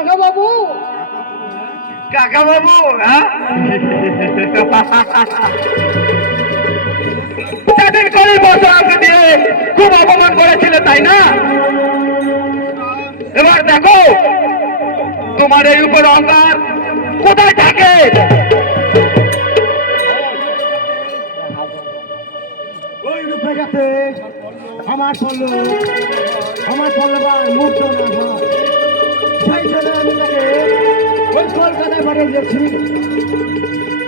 কাকা বাবু, কাকা বাবু, হ্যাঁ সেদিন করে বছর আমাকে দিয়ে খুব অপমান করেছিলে তাই না? এবার দেখো তোমার এই উপর অহংকার কোথায় থাকে। ওই রূপে যাতে আমার পল্লবার মুগ্ধ না হয় সেই জন্য আমি তাকে ওই কলকাতায় পাঠিয়ে দিয়েছি।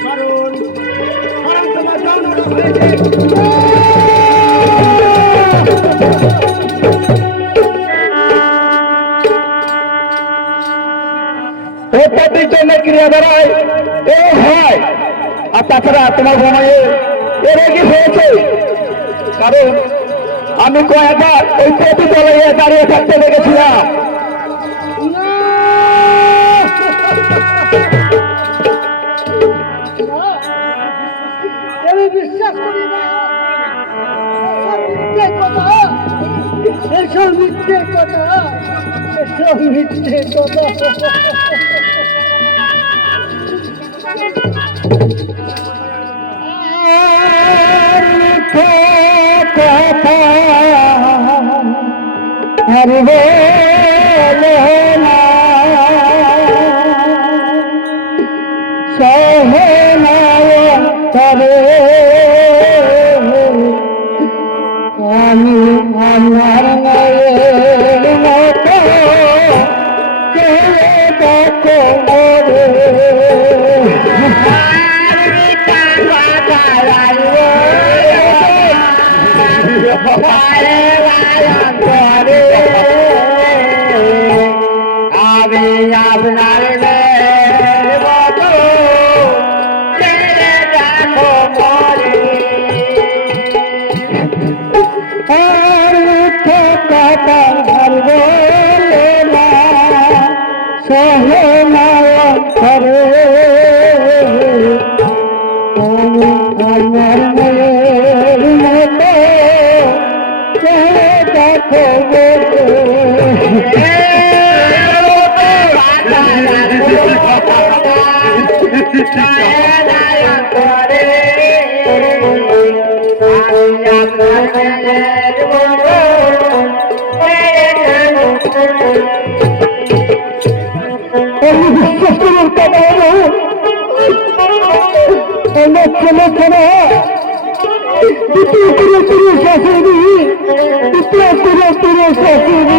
কারণ কারণ তোমার জন্মটা হয়েছে প্রতির জন্য ক্রিয়া দ্বারায় এ হয়। আর তাছাড়া তোমার বোমায় এর কি হয়েছে? কারণ আমি কয়েকবার ওই প্রতি তলায় দাঁড়িয়ে থাকতে দেখেছিলাম। আমি বিশ্বাস করি না, এসব মিথ্যে কথা, এসব মিথ্যে কথা। আমি আমার মায়ের মতো দেখো মরে আমি আপনার মতো দেখো মরে আর কথা ধরবো না সহনায় করে আমার মেয়ের মতো দেখো বিশ্বাস করুন ছেলে শাশুড়ি শাশুড়ি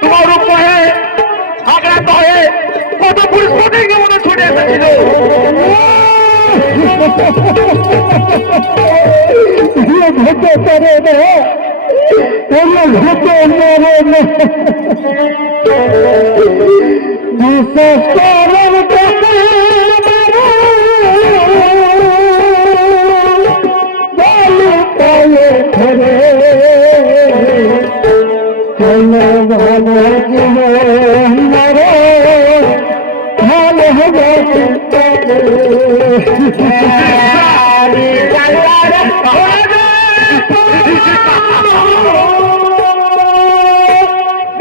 তোমার উপরে আঘাত হয়ে কত পুরুষ মনে ছুটে এসেছিল। হতে পারে না, হতে পারে না। বিশ্বাস করেন ধরে ভালো জীবন মরে ভালো হবে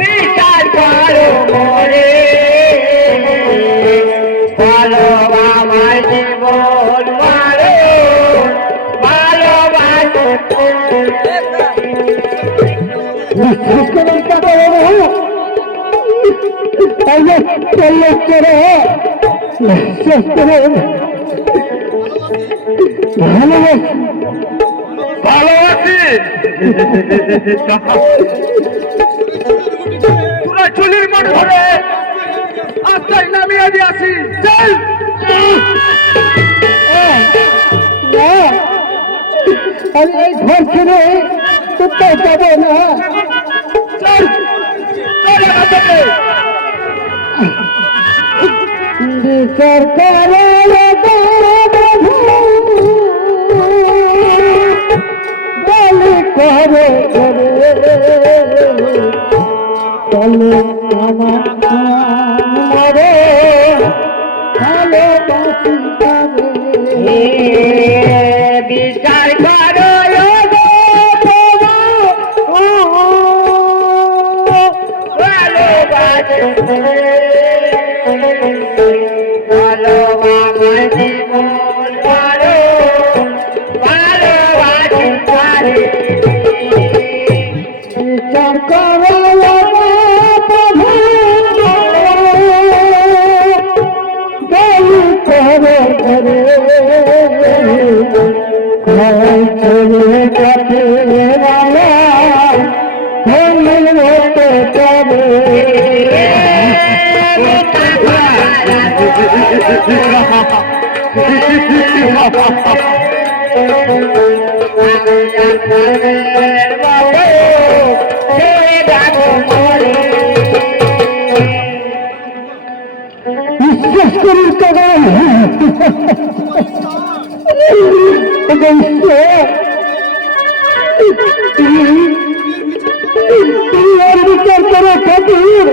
বিচার করো মরে ভালো আমার জীবন মারো ভালোবাসো বিশ্বাস করুন কাকা বাবু, বিশ্বাস করুন ভালোবাসি তোরা চুলির মন ধরে আস্তায় নামিয়ে দিয়েছি। চল আমি এই ঘর ছেড়ে কোথাও যাবো না। চল বিচার করে বলে করে চলে আমার মরে ভালোবাসি বিচার করো বিশ্বাস করি বিচার করা খাতির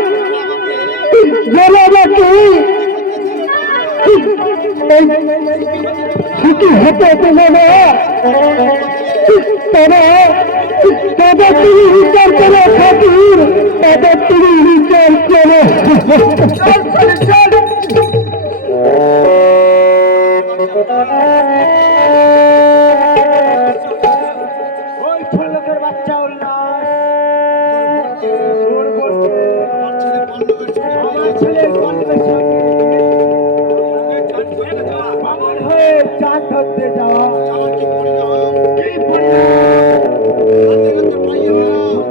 ছুটি হতে দেবে না তাদের তুমি বিচার করে খাতির তাদের তুমি বিচার করে ওই ছোট লোকের বাচ্চা উল্লাস আমার ছেলে পল্লবের সঙ্গে আমার হয়ে চাঁদ ধরতে যাওয়া কি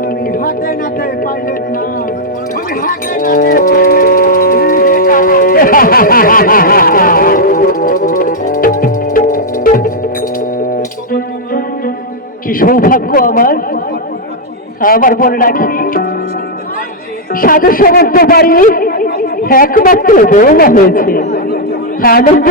আমি হাতে নাতে পাইয়ে দিলাম আমি হাতে নাতে কি সৌভাগ্য আমার আমার মনে রাখি সাধু সমর্থ বাড়ি একমাত্র বৌমা হয়েছে আনন্দ